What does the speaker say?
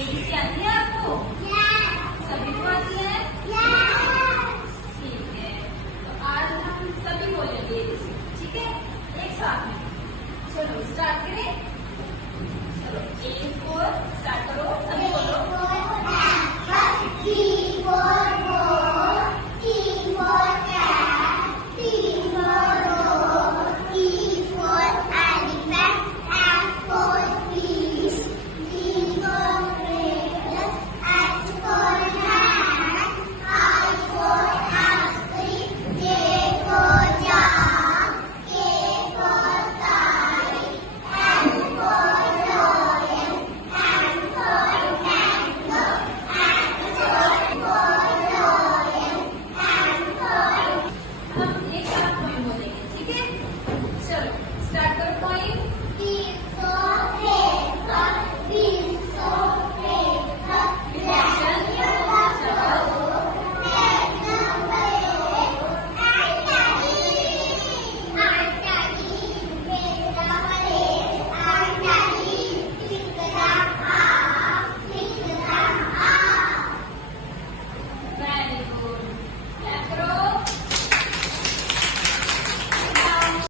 ABC आती है आपको? सभी को आती है? ठीक है, तो आज हम सभी बोलेंगे एबीसी, ठीक है, एक साथ में। चलो स्टार्ट करें। चलो ए फॉर स्टार्ट करो, सभी बोलो। हम एक साथ में बोलेंगे, ठीक है? चलो